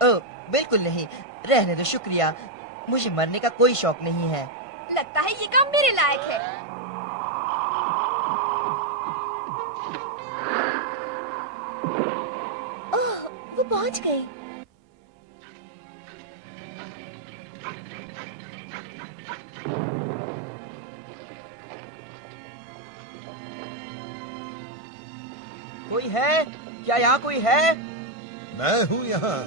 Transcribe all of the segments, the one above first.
ओह, बिल्कुल नहीं। रहने दो, शुक्रिया। मुझे मरने का कोई शौक नहीं है। लगता है ये काम मेरे लायक है। ओह, वो पहुंच गई। कोई है? क्या यहाँ कोई है? मैं हूँ यहाँ।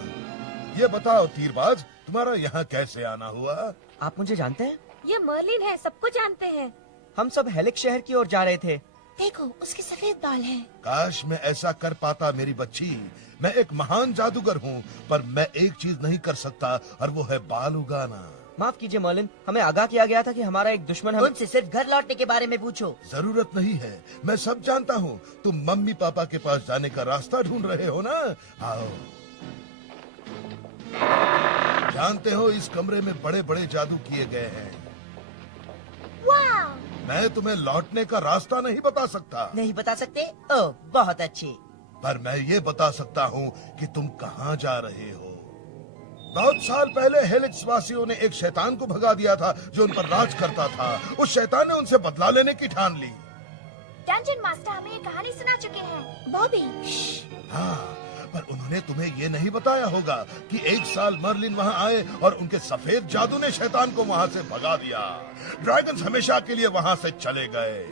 ये बताओ तीरबाज, तुम्हारा यहाँ कैसे आना हुआ? आप मुझे जानते हैं? ये मर्लिन है, सबको जानते हैं। हम सब हेलिक्स शहर की ओर जा रहे थे। देखो, उसके सफेद बाल हैं। काश मैं ऐसा कर पाता मेरी बच्ची। मैं एक महान जादूगर हूँ, पर मैं एक चीज नहीं कर सकता और वो है बाल उगाना। माफ कीजिए मर्लिन, हमें आगाह किया गया था कि हमारा एक दुश्मन हमें... उनसे सिर्फ घर लौटने के बारे में पूछो। जरूरत नहीं है, मैं सब जानता हूँ। तुम मम्मी पापा के पास जाने का रास्ता ढूंढ रहे हो ना? आओ। जानते हो, इस कमरे में बड़े बड़े जादू किए गए हैं। वाह! मैं तुम्हें लौटने का रास्ता नहीं बता सकता, नहीं बता सकते? ओह, बहुत अच्छे। पर मैं ये बता सकता हूँ कि तुम कहाँ जा रहे हो। बहुत साल पहले हेलिक्स वासियों ने एक शैतान को भगा दिया था जो उन पर राज करता था। उस शैतान ने उनसे बदला लेने की ठान ली। डंजन मास्टर हमें ये कहानी सुना चुके हैं। बॉबी, हाँ, पर उन्होंने तुम्हें ये नहीं बताया होगा कि एक साल मर्लिन वहाँ आए और उनके सफेद जादू ने शैतान को वहाँ से भगा दिया। ड्रैगन्स हमेशा के लिए वहाँ से चले गए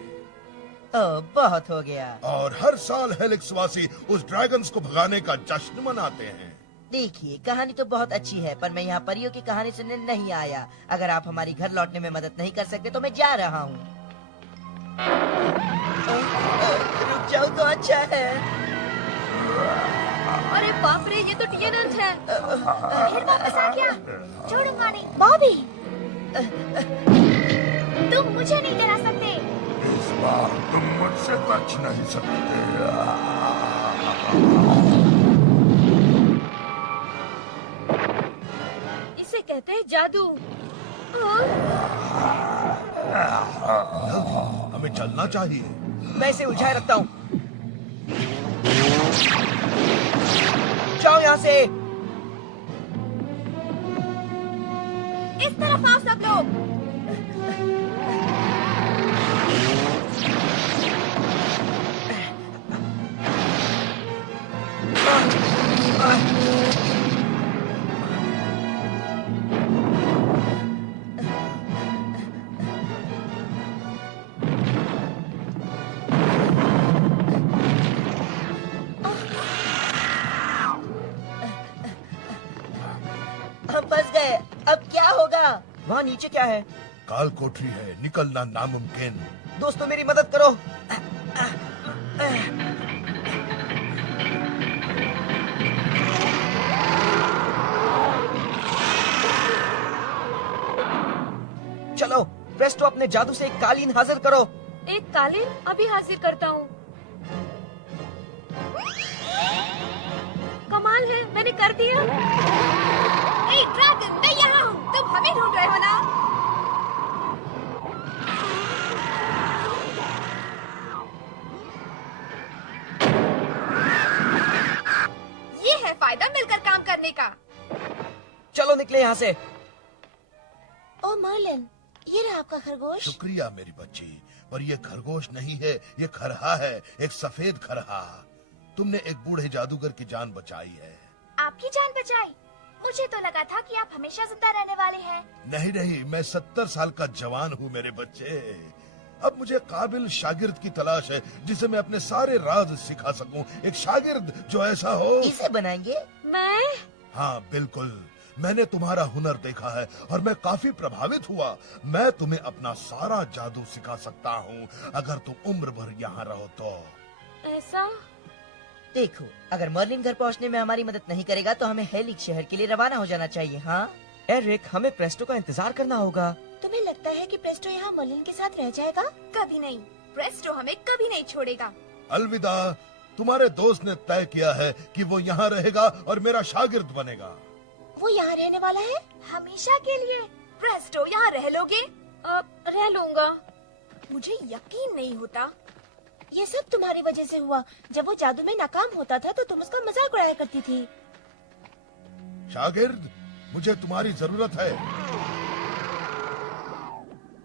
ओह, बहुत हो गया। और हर साल हेलिक्स वासी उस ड्रैगन्स को भगाने का जश्न मनाते हैं। देखिए, कहानी तो बहुत अच्छी है, पर मैं यहाँ परियों की कहानी सुनने नहीं आया। अगर आप हमारी घर लौटने में मदद नहीं कर सकते तो मैं जा रहा हूँ। रुक जाओ तो अच्छा है। अरे बाप रे, ये तो टीएनएस है। फिर वापस आ गया। छोड़ूंगा नहीं। बॉबी, तुम मुझे नहीं डरा सकते। इस बार तुम मुझसे बच नहीं सकते। इसे कहते हैं जादू। हमें चलना चाहिए। मैं इसे उलझाए रखता हूँ। जाओ यहाँ से। इस तरफ आओ सब लोग। हम फंस गए। अब क्या होगा? वहाँ नीचे क्या है? काल कोठरी है, निकलना नामुमकिन। दोस्तों, मेरी मदद करो। चलो, प्रेस्टो, अपने जादू से एक कालीन हाजिर करो। एक कालीन अभी हाजिर करता हूँ। कमाल है, मैंने कर दिया। ए ड्रैगन, मैं यहाँ हूँ। तुम हमें ढूंढ रहे हो ना? ये है फायदा मिलकर काम करने का। चलो निकले यहाँ से। ओ मर्लिन, ये रहा आपका खरगोश। शुक्रिया मेरी बच्ची, पर ये खरगोश नहीं है, ये खरहा है, एक सफेद खरहा। तुमने एक बूढ़े जादूगर की जान बचाई है। आपकी जान बचाई? मुझे तो लगा था कि आप हमेशा जिंदा रहने वाले हैं। नहीं नहीं, मैं 70 साल का जवान हूँ मेरे बच्चे। अब मुझे काबिल शागिर्द की तलाश है जिसे मैं अपने सारे राज सिखा सकूं। एक शागिर्द जो ऐसा हो। इसे बनाएंगे? मैं? हाँ बिल्कुल, मैंने तुम्हारा हुनर देखा है और मैं काफी प्रभावित हुआ। मैं तुम्हें अपना सारा जादू सिखा सकता हूँ अगर तुम उम्र भर यहाँ रहो तो। ऐसा? देखो, अगर मर्लिन घर पहुंचने में हमारी मदद नहीं करेगा तो हमें हेलिक्स शहर के लिए रवाना हो जाना चाहिए। हाँ एरिक, हमें प्रेस्टो का इंतजार करना होगा। तुम्हें लगता है कि प्रेस्टो यहाँ मर्लिन के साथ रह जाएगा? कभी नहीं। प्रेस्टो हमें कभी नहीं छोड़ेगा। अलविदा। तुम्हारे दोस्त ने तय किया है कि वो यहाँ रहेगा और मेरा शागिर्द बनेगा। वो यहाँ रहने वाला है? हमेशा के लिए? प्रेस्टो, यहाँ रह लोगे? रह लूंगा। मुझे यकीन नहीं होता। ये सब तुम्हारी वजह से हुआ। जब वो जादू में नाकाम होता था तो तुम उसका मजाक उड़ाया करती थी। शागिर्द, मुझे तुम्हारी जरूरत है।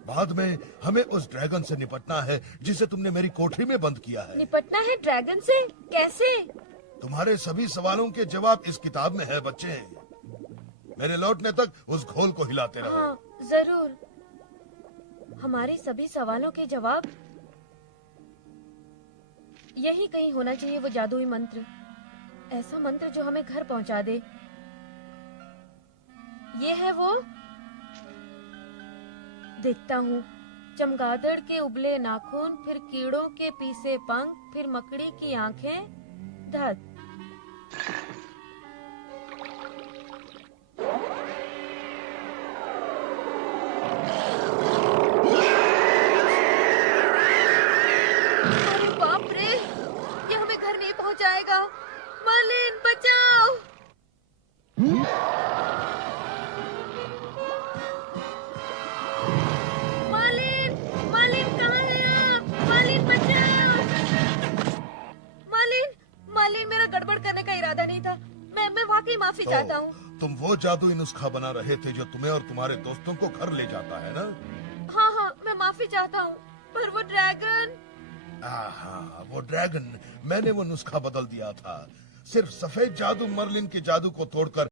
बाद में हमें उस ड्रैगन से निपटना है जिसे तुमने मेरी कोठरी में बंद किया है। निपटना है ड्रैगन से? कैसे? तुम्हारे सभी सवालों के जवाब इस किताब में है बच्चे। मेरे लौटने तक उस घोल को हिलाते रहो। हाँ, जरूर। हमारे सभी सवालों के जवाब यही कहीं होना चाहिए, वो जादुई मंत्र। ऐसा मंत्र जो हमें घर पहुंचा दे। ये है वो। देखता हूँ। चमगादड़ के उबले नाखून, फिर कीड़ों के पीसे पंख, फिर मकड़ी की आंखें। धत। अरे बाप रे, ये हमें घर नहीं पहुंचाएगा। मर्लिन, बचाओ! मर्लिन, मर्लिन कहाँ है आप? मर्लिन, बचाओ! मर्लिन, मर्लिन, मेरा गड़बड़ करने का इरादा नहीं था। मैं वाकई माफी चाहता हूँ। तुम वो जादुई नुस्खा बना रहे थे जो तुम्हें और तुम्हारे दोस्तों को घर ले जाता है ना? हाँ हाँ, मैं माफी चाहता हूँ। पर वो ड्रैगन। हाँ, वो ड्रैगन, मैंने वो नुस्खा बदल दिया था। सिर्फ सफेद जादू मर्लिन के जादू को तोड़कर